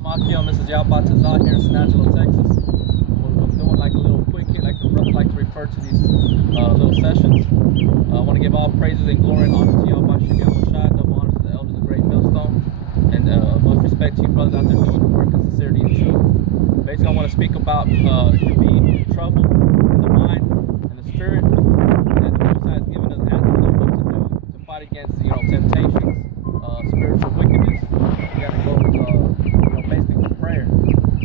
Makium, this is Yalbatazar here in San Angelo, Texas. I'm doing like a little quick hit, like the brothers like to refer to these little sessions. I want to give all praises and glory and honor to Yalbashim Yahushai, double honor to the elders of Great Millstone, and much respect to you brothers out there doing the work in sincerity and truth. Basically, I want to speak about if you're being troubled in the mind and the spirit, that the Most High has given us answers on what to do to fight against, temptations, spiritual wickedness. You got to go, basically to prayer.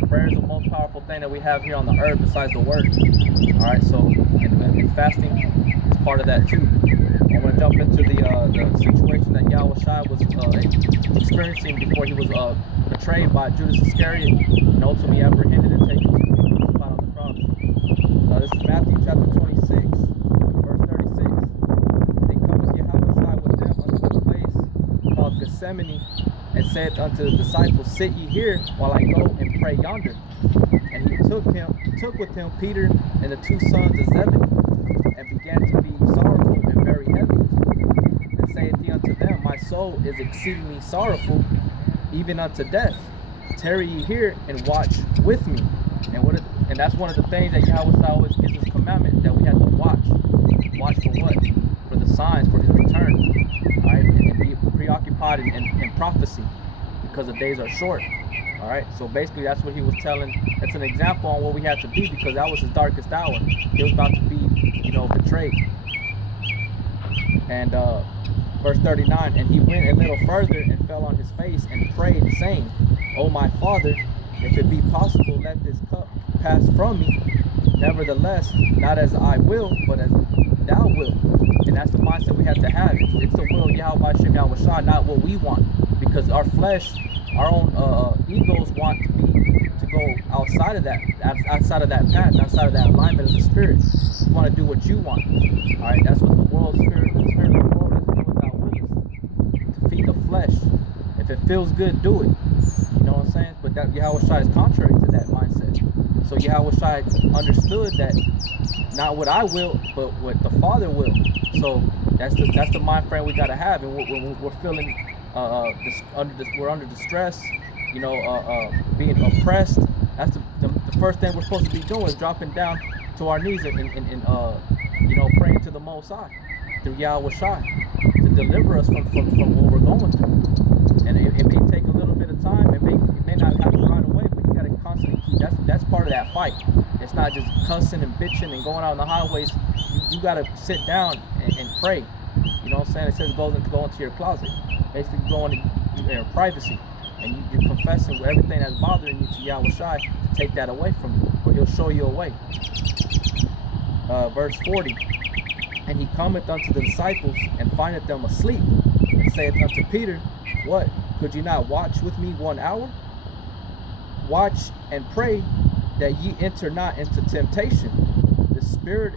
Prayer is the most powerful thing that we have here on the earth besides the word. All right, so and fasting is part of that too. I want to jump into the situation that Yahushua was experiencing before he was betrayed by Judas Iscariot and ultimately apprehended and taken to be crucified on the cross. This is Matthew chapter 26, verse 36. They come with Yahushua with them unto the place called Gethsemane, and said unto the disciples, Sit ye here while I go and pray yonder. And he took with him Peter and the two sons of Zebedee, and began to be sorrowful and very heavy. And saith he unto them, My soul is exceedingly sorrowful, even unto death. Tarry ye here and watch with me. And that's one of the things that Yahweh always gives us commandment, that we have to watch. Watch for what? For the signs, for his return. All right, and be preoccupied in prophecy, because the days are short. All right, so basically that's what he was telling. It's an example on what we had to be, because that was his darkest hour. He was about to be, betrayed. And verse 39, and he went a little further and fell on his face and prayed, saying, O my Father, if it be possible, let this cup pass from me. Nevertheless, not as I will, but as thou wilt. And that's the mindset we have to have. It's the will of Yahweh Shem Yahushua, not what we want. Because our flesh, our own egos want to go outside of that path, outside of that alignment of the spirit. You want to do what you want. All right, that's what the world spirit, the spirit of the world is doing without will, to feed the flesh. If it feels good, do it. You know what I'm saying? But that Yahweh is contrary to that mindset. So Yahweh understood that not what I will, but what the Father will. So that's the mind frame we gotta have. And when we're feeling we're under distress, being oppressed, that's the first thing we're supposed to be doing is dropping down to our knees and praying to the Most High through Yahweh Shai to deliver us from what we're going through. And it may take a little bit of time. It may not happen right away, but you gotta constantly keep. That's part of that fight. It's not just cussing and bitching and going out on the highways. You gotta sit down and pray. You know what I'm saying? It says go into your closet. Basically, you go into your privacy, and you're confessing with everything that's bothering you to Yahweh Shai to take that away from you, or he'll show you a way. Verse 40. And he cometh unto the disciples, and findeth them asleep, and saith unto Peter, What? Could you not watch with me 1 hour? Watch and pray that ye enter not into temptation. The spirit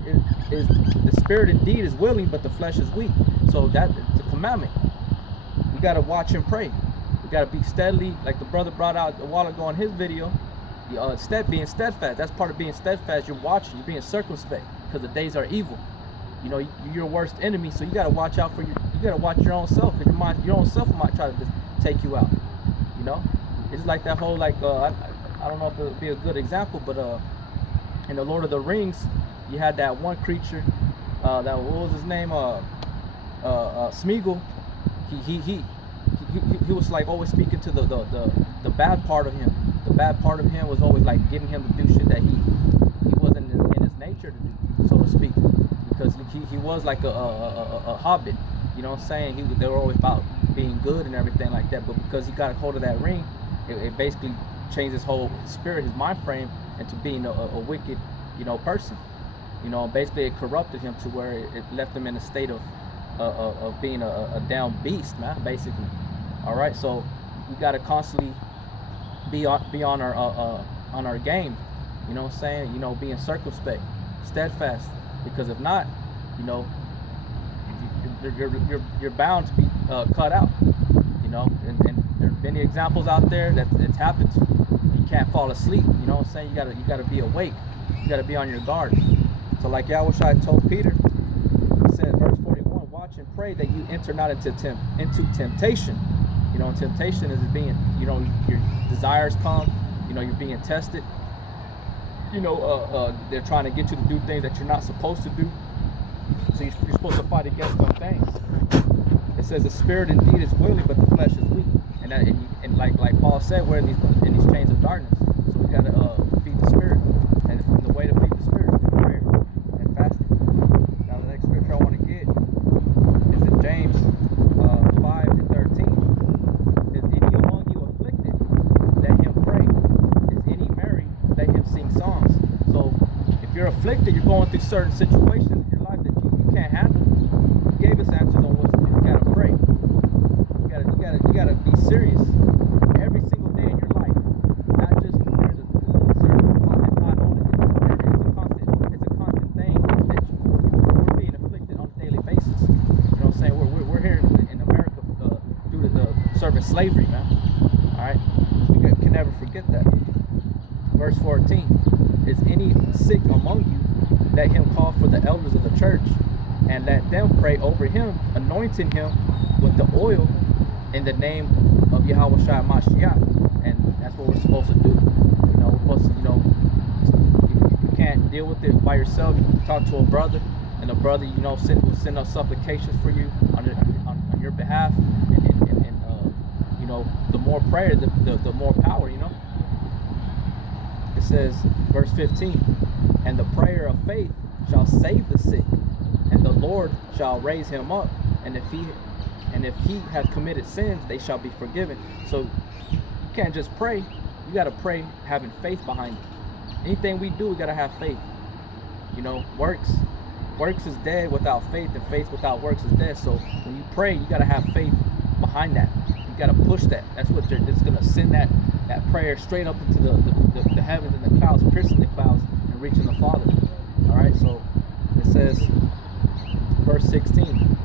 indeed is willing, but the flesh is weak. So that's the commandment. We gotta watch and pray. We gotta be steadily, like the brother brought out a while ago in his video. Being steadfast. That's part of being steadfast. You're watching. You're being circumspect, because the days are evil. You're your worst enemy. So you gotta watch out for you gotta watch your own self, because your own self might try to just take you out. It's like that whole I don't know if it would be a good example, but in the Lord of the Rings, you had that one creature, what was his name? Smeagol. He was like always speaking to the bad part of him. The bad part of him was always like getting him to do shit that he wasn't in his nature to do, so to speak, because he was like a hobbit. You know what I'm saying? They were always about being good and everything like that, but because he got a hold of that ring, it basically changed his whole spirit, his mind frame, into being a wicked, person. Basically it corrupted him to where it left him in a state of being a down beast, man, basically. All right, so we gotta constantly be on our game. You know what I'm saying? Being circumspect, steadfast, because if not, you're bound to be cut out. And there are many examples out there that it's happened to. You can't fall asleep. You know what I'm saying? You gotta be awake. You gotta be on your guard. So like Yahushua told Peter, he said, verse 41, watch and pray that you enter not into temptation. You know, temptation is being, you know, your desires come, you know, you're being tested. You know, they're trying to get you to do things that you're not supposed to do. So you're supposed to fight against those things. It says the spirit indeed is willing, but the flesh is weak. And like Paul said, we're in these chains of darkness. So we gotta feed the spirit. And the way to feed the spirit is through prayer and fasting. Now the next scripture I want to get is in James 5:13. Is any among you afflicted? Let him pray. Is any merry? Let him sing songs. So if you're afflicted, you're going through certain situations in your life that you can't handle. He gave us answers on what to do. You gotta pray. You gotta be serious every single day in your life, not just during the certain moment God holding it. It's a constant thing that we're being afflicted on a daily basis. You know what I'm saying? We're here in America due to the service slavery, man. All right, so we can never forget that. Verse 14: Is any sick among you? Let him call for the elders of the church, and let them pray over him, anointing him with the oil in the name of Yahawashi Mashiach. And that's what we're supposed to do. You know, we're supposed to, you know, if you can't deal with it by yourself, you can talk to a brother, and a brother, you know, will send up supplications for you on your behalf. And you know, the more prayer, the more power, you know. It says, verse 15, and the prayer of faith shall save the sick, and the Lord shall raise him up, and if he hath committed sins, they shall be forgiven. So you can't just pray. You got to pray having faith behind it. Anything we do, we got to have faith. You know, works is dead without faith, and faith without works is dead. So when you pray, you got to have faith behind that. You got to push that. That's what it's going to send that prayer straight up into the heavens and the clouds, piercing the clouds and reaching the Father. All right, so it says, verse 16,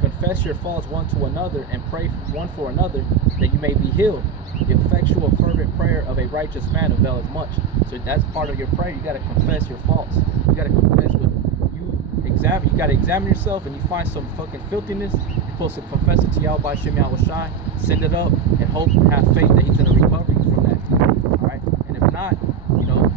confess your faults one to another and pray one for another that you may be healed. The effectual fervent prayer of a righteous man availeth much. So that's part of your prayer. You got to confess your faults. You got to confess what you examine. You got to examine yourself, and you find some fucking filthiness, you're supposed to confess it to Yahweh Shem Yahushai, send it up, and hope and have faith that he's going to recover you from that. All right? And if not, you know,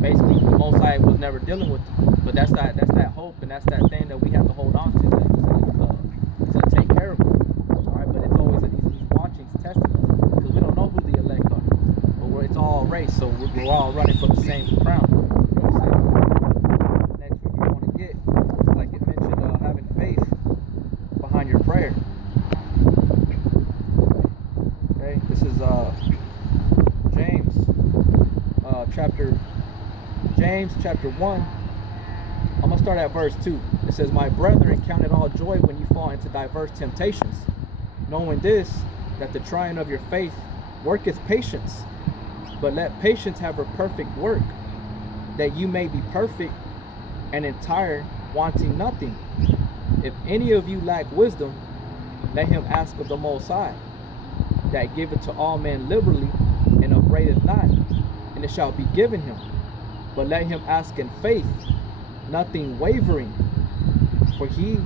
basically the Most High was never dealing with it. But that's that hope, and that's that thing that we have to hold on to. He's going to take care of us. All right? But it's always he's watching, he's testing us, because we don't know who the elect are. But it's all a race, so we're all running for the same crown. You know what I'm saying? Next one you want to get, like it mentioned, having faith behind your prayer. Okay, this is James chapter 1. I'm going to start at verse 2. It says, my brethren, count it all joy when you fall into diverse temptations, knowing this, that the trying of your faith worketh patience. But let patience have her perfect work, that you may be perfect and entire, wanting nothing. If any of you lack wisdom, let him ask of the Most High, that giveth to all men liberally, and upbraideth not, and it shall be given him. But let him ask in faith, nothing wavering. For he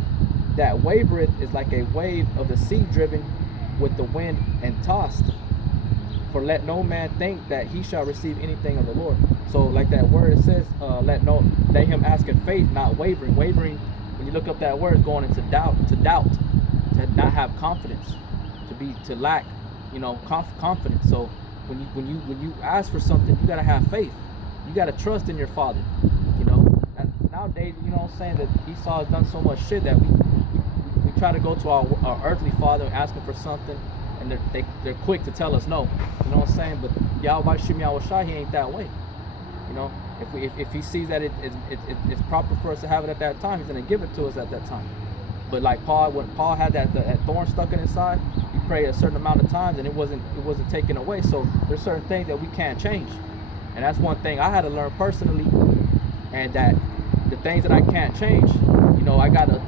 that wavereth is like a wave of the sea driven with the wind and tossed. For let no man think that he shall receive anything of the Lord. So like that word, it says, let him ask in faith, not wavering. Wavering, when you look up that word, is going into doubt, to not have confidence, to lack, you know, confidence. So when you ask for something, you gotta have faith. You gotta trust in your Father. You know, and nowadays, you know what I'm saying, that Esau has done so much shit that we try to go to our earthly father and ask him for something, and they're quick to tell us no. You know what I'm saying? But Yahweh Shem Yahushai, he ain't that way. You know, if he sees that it's proper for us to have it at that time, he's gonna give it to us at that time. But like Paul, when Paul had that thorn stuck in his side, he prayed a certain amount of times and it wasn't taken away. So there's certain things that we can't change, and that's one thing I had to learn personally. And that the things that I can't change, you know, I gotta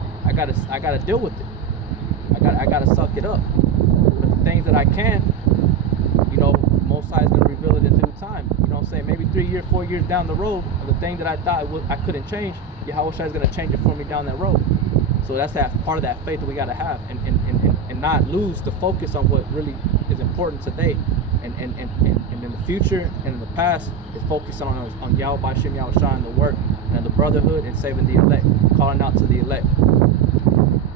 deal with it. I gotta suck it up. But the things that I can, you know, Most High is gonna reveal it in due time. You know what I'm saying? Maybe 3 years, 4 years down the road, the thing that I thought I couldn't change, Yahweh is gonna change it for me down that road. So that's that part of that faith that we gotta have, and and not lose the focus on what really is important today, and in the future and in the past is focusing on Yahweh B'Shem Yahweh Shai and the work and the brotherhood and saving the elect, calling out to the elect.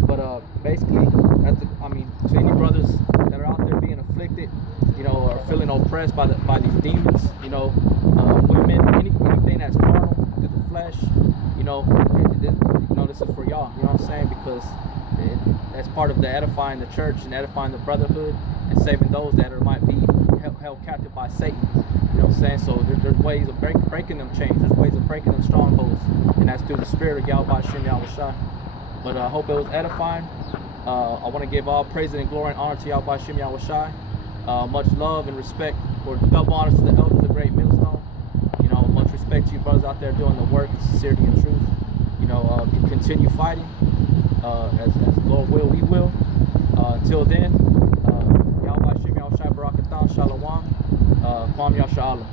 But basically, to any brothers that are out there being afflicted, or feeling oppressed by these demons, women, anything that's carnal through the flesh, this is for y'all. You know what I'm saying? Because that's part of the edifying the church and edifying the brotherhood and saving those that might be held captive by Satan. You know what I'm saying? So there's ways of breaking them chains. There's ways of breaking them strongholds, and that's through the spirit of Yahweh B'Shem Yahweh Shai. But I hope it was edifying. I want to give all praise and glory and honor to Yahweh B'Shem Yahweh Shai. Much love and respect, or double honors to the elders of Great Millstone. Much respect to you brothers out there doing the work in sincerity and truth. Continue fighting. As Lord will, we will. Until then, Yahweh B'Shem Yahweh Shai Barakatan Shalom. Kwam Yasha Allah.